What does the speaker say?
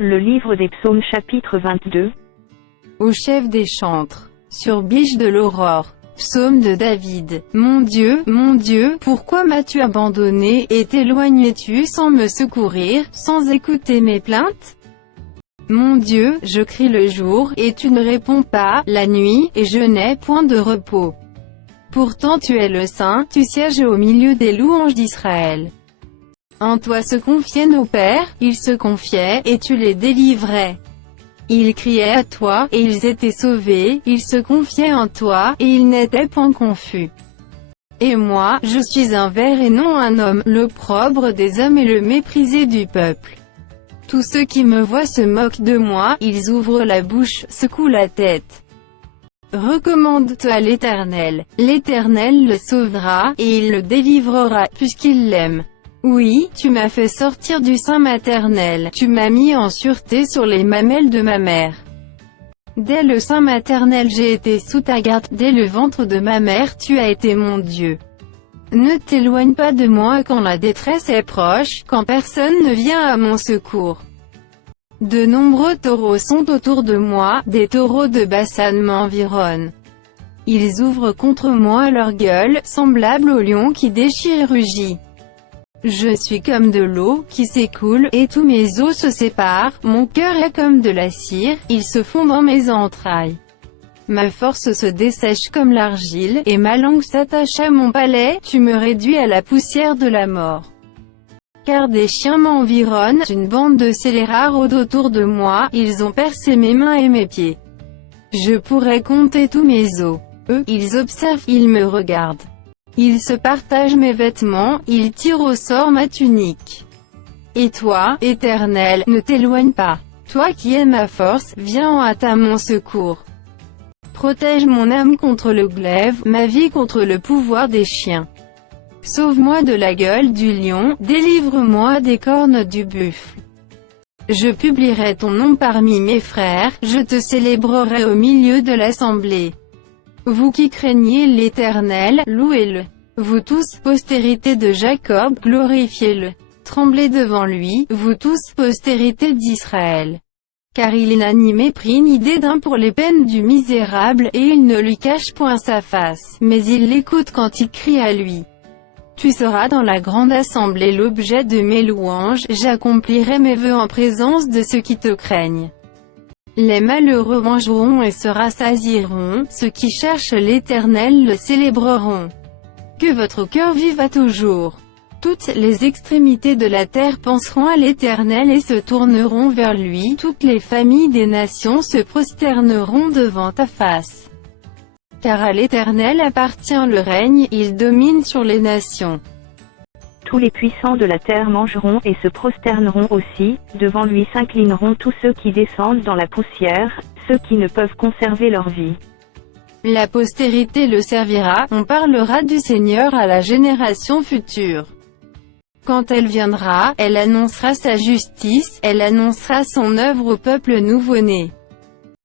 Le livre des psaumes chapitre 22. Au chef des chantres, sur biche de l'aurore. Psaume de David. Mon Dieu, pourquoi m'as-tu abandonné, et t'éloignes-tu sans me secourir, sans écouter mes plaintes? Mon Dieu, je crie le jour, et tu ne réponds pas, la nuit, et je n'ai point de repos. Pourtant tu es le Saint, tu sièges au milieu des louanges d'Israël. En toi se confiaient nos pères, ils se confiaient, et tu les délivrais. Ils criaient à toi, et ils étaient sauvés, ils se confiaient en toi, et ils n'étaient point confus. Et moi, je suis un ver et non un homme, l'opprobre des hommes et le méprisé du peuple. Tous ceux qui me voient se moquent de moi, ils ouvrent la bouche, secouent la tête. Recommande-toi à l'Éternel. L'Éternel le sauvera, et il le délivrera, puisqu'il l'aime. Oui, tu m'as fait sortir du sein maternel, tu m'as mis en sûreté sur les mamelles de ma mère. Dès le sein maternel j'ai été sous ta garde, dès le ventre de ma mère tu as été mon Dieu. Ne t'éloigne pas de moi quand la détresse est proche, quand personne ne vient à mon secours. De nombreux taureaux sont autour de moi, des taureaux de Basan m'environnent. Ils ouvrent contre moi leur gueule, semblables au lion qui déchire et rugit. Je suis comme de l'eau, qui s'écoule, et tous mes os se séparent, mon cœur est comme de la cire, ils se fond dans mes entrailles. Ma force se dessèche comme l'argile, et ma langue s'attache à mon palais, tu me réduis à la poussière de la mort. Car des chiens m'environnent, une bande de scélérats rôde autour de moi, ils ont percé mes mains et mes pieds. Je pourrais compter tous mes os. Eux, ils observent, ils me regardent. Ils se partagent mes vêtements, ils tirent au sort ma tunique. Et toi, Éternel, ne t'éloigne pas. Toi qui es ma force, viens en hâte à mon secours. Protège mon âme contre le glaive, ma vie contre le pouvoir des chiens. Sauve-moi de la gueule du lion, délivre-moi des cornes du buffle. Je publierai ton nom parmi mes frères, je te célébrerai au milieu de l'assemblée. Vous qui craignez l'Éternel, louez-le. Vous tous, postérité de Jacob, glorifiez-le. Tremblez devant lui, vous tous, postérité d'Israël. Car il n'a ni mépris ni dédain pour les peines du misérable, et il ne lui cache point sa face, mais il l'écoute quand il crie à lui. Tu seras dans la grande assemblée l'objet de mes louanges, j'accomplirai mes vœux en présence de ceux qui te craignent. Les malheureux mangeront et se rassasieront, ceux qui cherchent l'Éternel le célébreront. Que votre cœur vive à toujours. Toutes les extrémités de la terre penseront à l'Éternel et se tourneront vers lui, toutes les familles des nations se prosterneront devant ta face. Car à l'Éternel appartient le règne, il domine sur les nations. Tous les puissants de la terre mangeront et se prosterneront aussi, devant lui s'inclineront tous ceux qui descendent dans la poussière, ceux qui ne peuvent conserver leur vie. La postérité le servira, on parlera du Seigneur à la génération future. Quand elle viendra, elle annoncera sa justice, elle annoncera son œuvre au peuple nouveau-né.